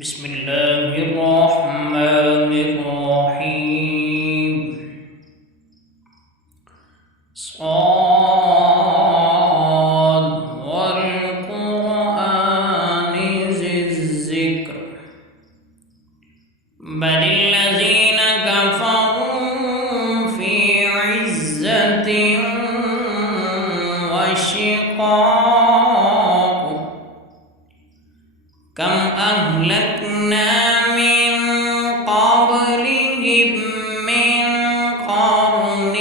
بسم الله الرحمن الرحيم. صاد والقرآن ذي الذكر بل الذين كفروا في عزة وشقاق كم أهلكنا من قبلهم من قرن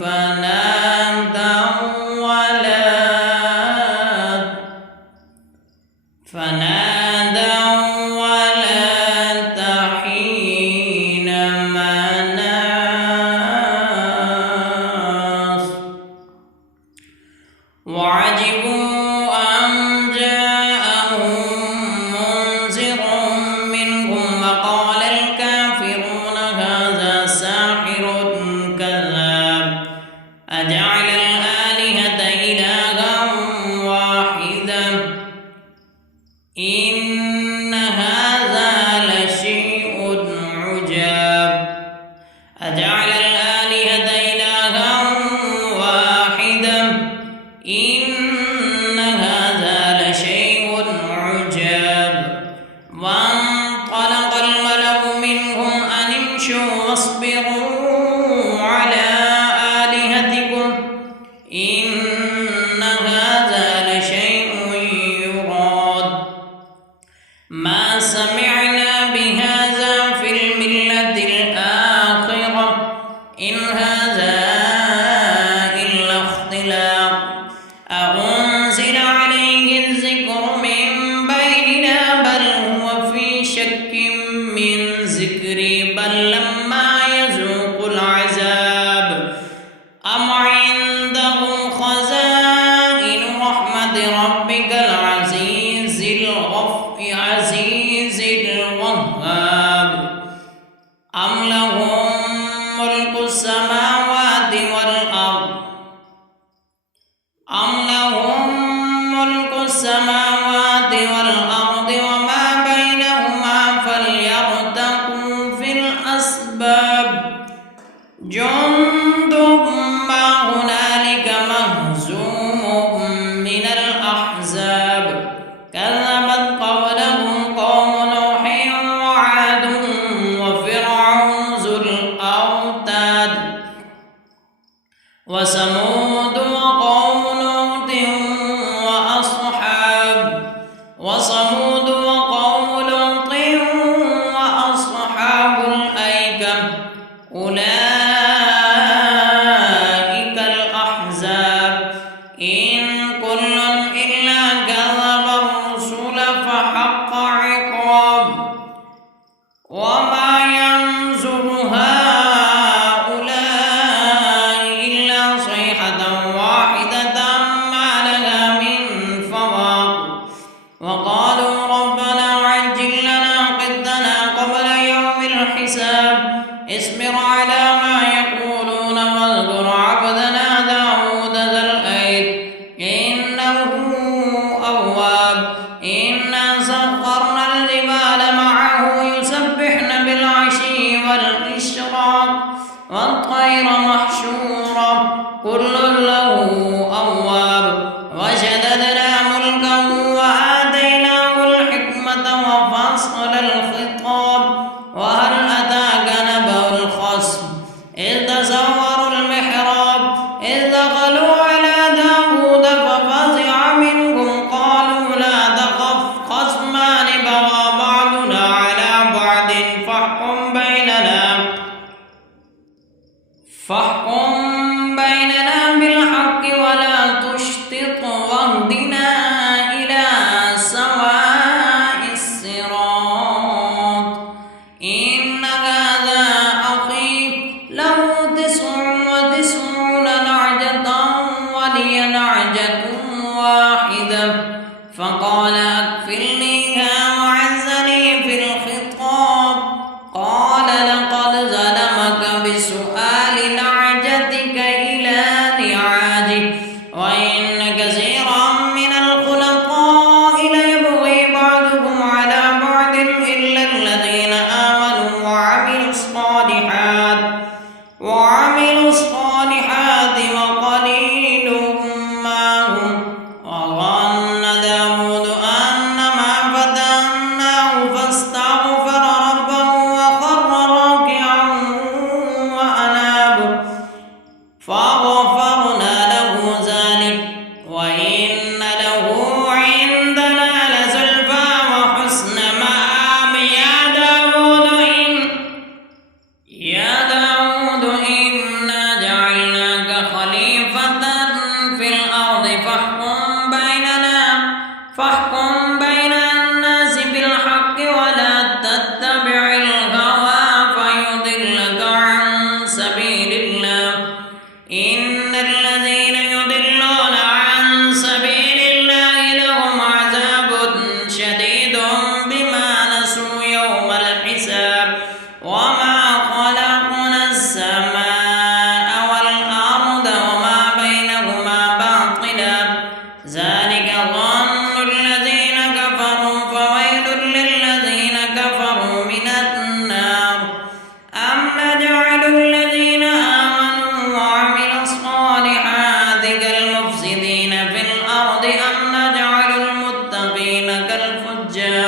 فنادوا ولا حين مناص وعجبوا أن جاءهم منذر منهم وقال الكافرون هذا ساحر كذاب أجعل الآلهة إلها واحدا إن هذا لشيء عجاب أجعل الآلهة إلها واحدا إن هذا لشيء عجاب وانطلق الملأ منهم أن امشوا واصبروا على آلهتكم إن هذا لشيء يراد ما سمعنا بهذا في الملة الآخرة إن هذا إلا اختلاق أأنزل عليه الذكر من بيننا بل هو في شك من ذكري بل لما يذوق العذاب أم عندهم خزائن رحمة ربك العزيز الوهاب أم لهم ملك السماوات والأرض وما بينهما فليرتقوا في الأسباب جند ما هنالك مهزوم من الأحزاب كذبت قبلهم قوم نوح وعاد وفرعون ذو الأوتاد وثمود وقوم لوط وأصحاب الأيكة أولئك الأحزاب إن كل إلا كذب الرسل فحق عقاب وما ينظر هؤلاء إلا صيحة واحدة ما لها من فواق وقالوا ربنا عجل لنا قطنا قبل يوم الحساب اصبر على ما يقولون واذكر عبدنا داود ذا الأيد إنه أواب إنا سخرنا الجبال معه يسبحن بالعشي والإشراق والطير محشورا كل له أواب وشددنا ملكه وآتيناه الحكمة وفصل الخطاب وهل أتاك نبأ الخصم إذ تسوروا المحراب إذ دخلوا على داود ففزع منهم قالوا لا تخف خصمان بغى بعضنا على بعض فاحكم بيننا بالحق ولا تشطط واهدنا إلى سواء الصراط.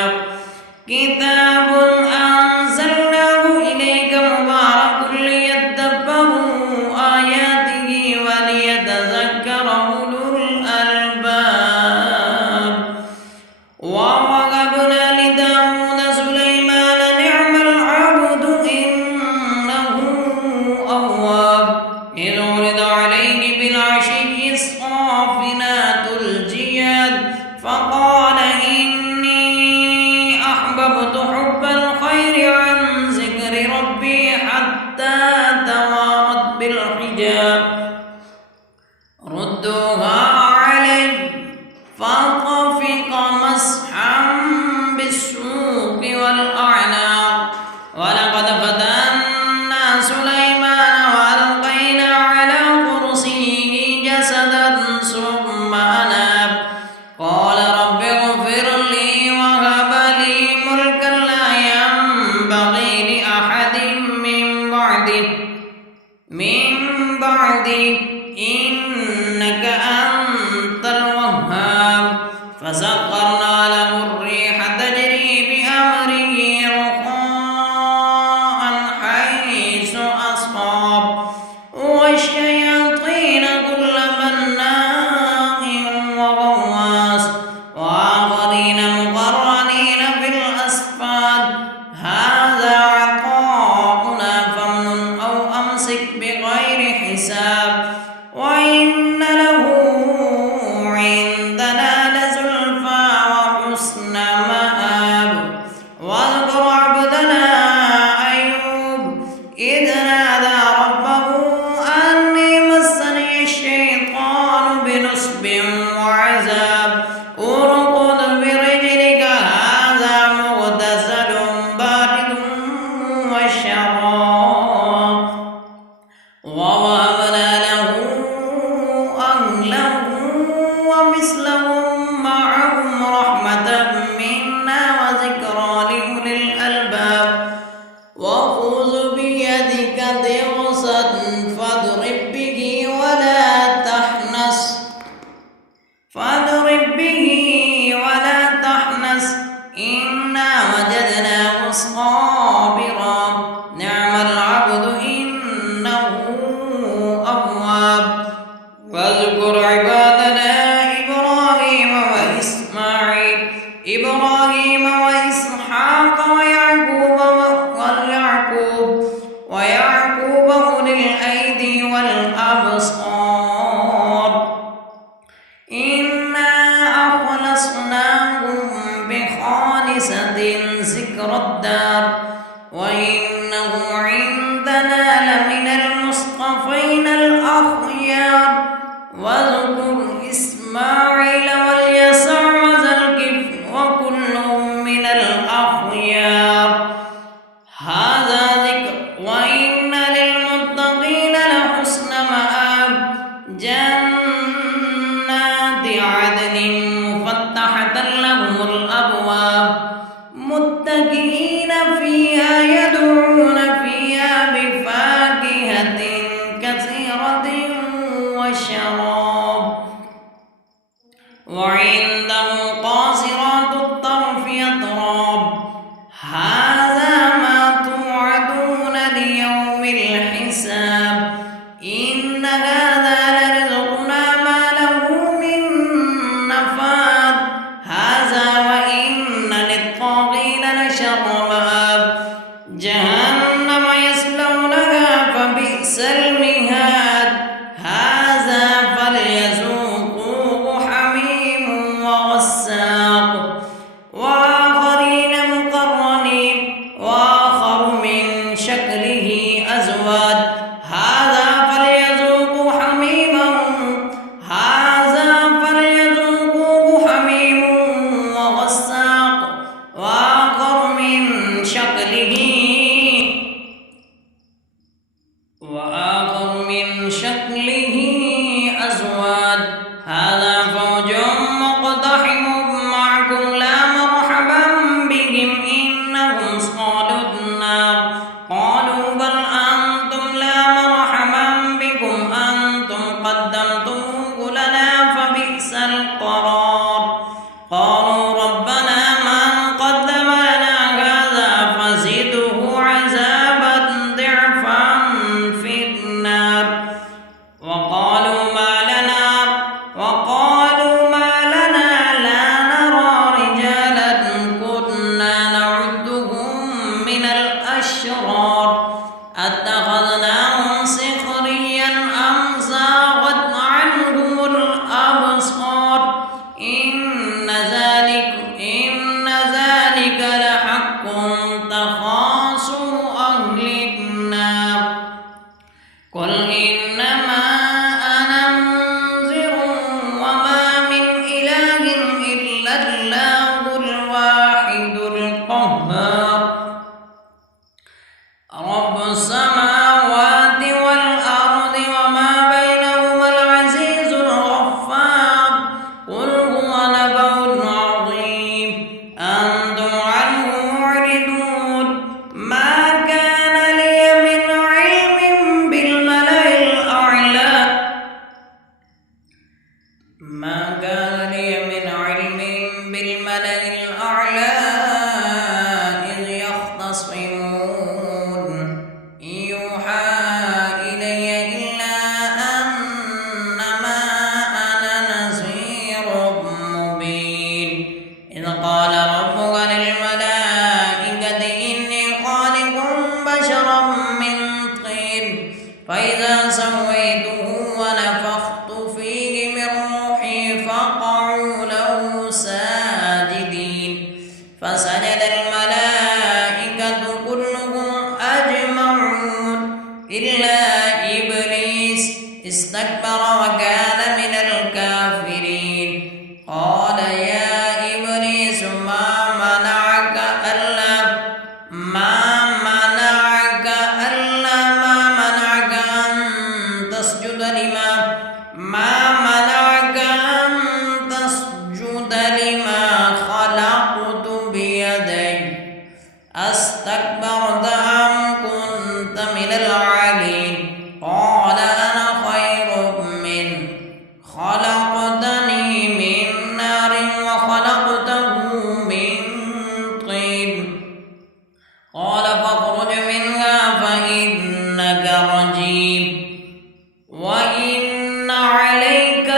الحجاب كتاب أنزلناه إليك مبارك ليدبروا آياته وليتذكر أولو الألباب ووهبنا لداود سليمان نعم العبد إنه أواب إذ عرض عليه بالعشي الصافنات الجياد فقال إني أحببت حب الخير عن ذكر ربي حتى توارت بالحجاب ردوها علي فطفق مسحا بالسوق والأعناق ولقد فتنا سليمان وألقينا على كرسيه جسدا ثم أناب قال رب اغفر لي وهب لي ملكا لا ينبغي لأحد من بعدي إنك أنت الوهاب فسخرنا له الريح تجري بأمره رخاء حيث أصاب والشياطين كل بناء وغواص وآخرين مقرنين في الأصفاد هذا عطاؤنا فامنن أو أمسك بغير حساب وإن له عندنا لزلفى وحسن مآب واذكر عبدنا أيوب إذ نادى ربه أني مسني الشيطان بنصب وعذاب اركض برجلك هذا مغتسل بارد وشراب ووهبنا له أهله ومثلهم معهم رحمة منا وذكرى لأولي الألباب وخذ بيدك ضغثا فاضرب به ولا تحنث إنا وجدناه صابرا نعم العبد إنه أواب واذكر عبادنا إبراهيم وإسحاق ويعقوب أولي الأيدي والأبصار إنا أخلصناهم بخالصة ذكر الدار وإنهم عندنا لمن المصطفين الأخيار واذكر إسماعيل واليسع وذا الكفل وكل من الأخيار هذا ذكر وإن للمتقين لحسن مآب جنات عدن مفتحة لهم الأبواب متكئين فيها يدعون فيها بفاكهة كثيرة وشراب وعنده قاصرات الطرف أتراب هذا ما توعدون ليوم الحساب إن هذا لرزقنا ما له من نفاد هذا وإن للطاغين لشر مآب جهنم يصلونها فبئس المهاد هذا فليذوقوه حميم وغساق وآخرين مقرنين وآخر من شكله أزواج هذا فليذوقوه حميم وغساق وآخر من شكله أزواج هذا فوج مقتحم معكم لا مرحبا بهم إنهم صالوا النار قالوا بل أنتم لا مرحبا بكم أنتم قدمتموه لنا فبئس القرار قالوا ربنا من قدم فسجد الملائكة كلهم أجمعون إلا إبليس استكبر وكان من الكافرين. قال يا إبليس ما منعك أن تسجد لما خلقت بيدي أستكبرت أم كنت من العالين؟ قال أنا خير منه خلقتني من نار وخلقته من طين. قال فاخرج منها فإنك رجيم وإن عليك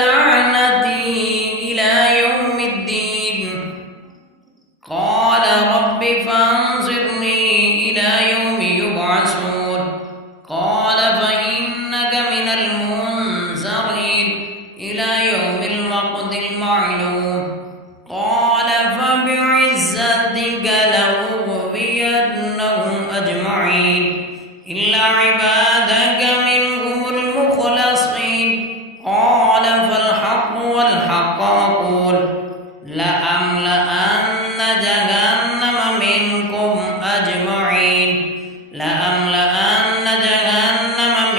لعنتي إلى يوم الدين. قال رب فانظرني إلى يوم يبعثون. قال فإنك من المنظرين إلى يوم الوقت المعلوم. قال فبعزتك لأغوينهم أجمعين إلا عبادك منهم المخلصين. قال فالحق والحق أقول لأملأن جهنم منكم أجمعين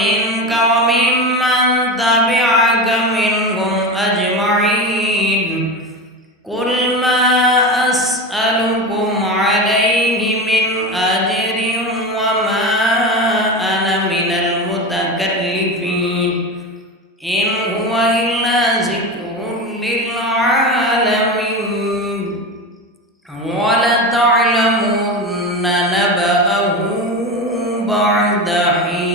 منك وممن تبعك منهم أجمعين. قل ما أسألكم عليه من أجر وما أنا من المتكلفين إن هو إلا ذكر للعالمين ولتعلمن نبأه بعد حين.